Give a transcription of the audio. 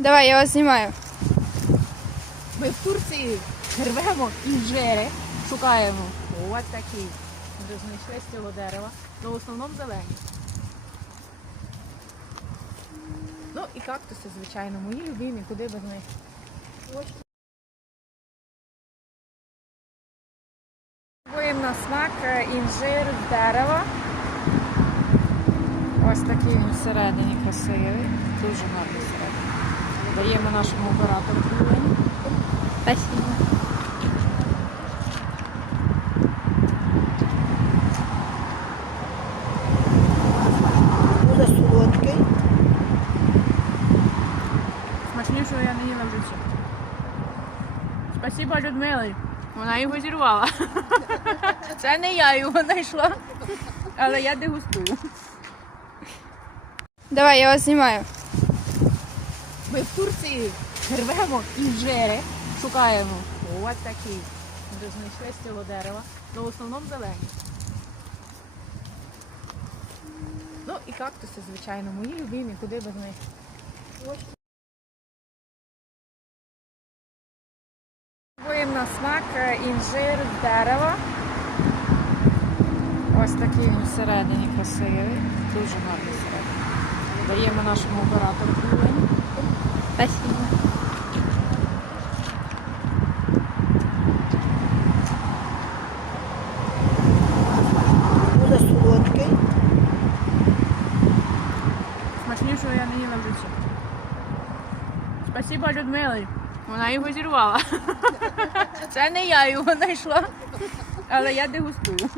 Давай, я вас знімаю. Ми в Турції рвемо інжери, шукаємо. Ось такі. Вже знайшли з цього дерева. Ну, в основному зелені. Ну і кактуси, звичайно, мої любимі, куди без них. Пробуємо на смак е, інжир дерева. Ось такий він всередині красивий. Дуже гарний всередині. Даємо нашому оператору хвилину. Спасибо. Буде солодкий. Смачнішого я не їла в житті. Спасибо Людмилі. Вона його зірвала. Це не я його знайшла. Але я дегустую. Давай, я вас знімаю. Ми в Турції рвемо інжери, шукаємо. Ось такі. Вже з цього дерева. Ну, в основному зелені. Ну і кактуси, звичайно, мої любимі, куди без них. Пробуємо на смак е, інжир дерева. Ось такий він всередині красивий. Дуже гарний всередині. Даємо нашому оператору. Спасибо. Буде солодкий. Смачнішого я не їла в житті. Спасибо Людмилі. Вона його зірвала. Це не я його знайшла. Але я дегустую.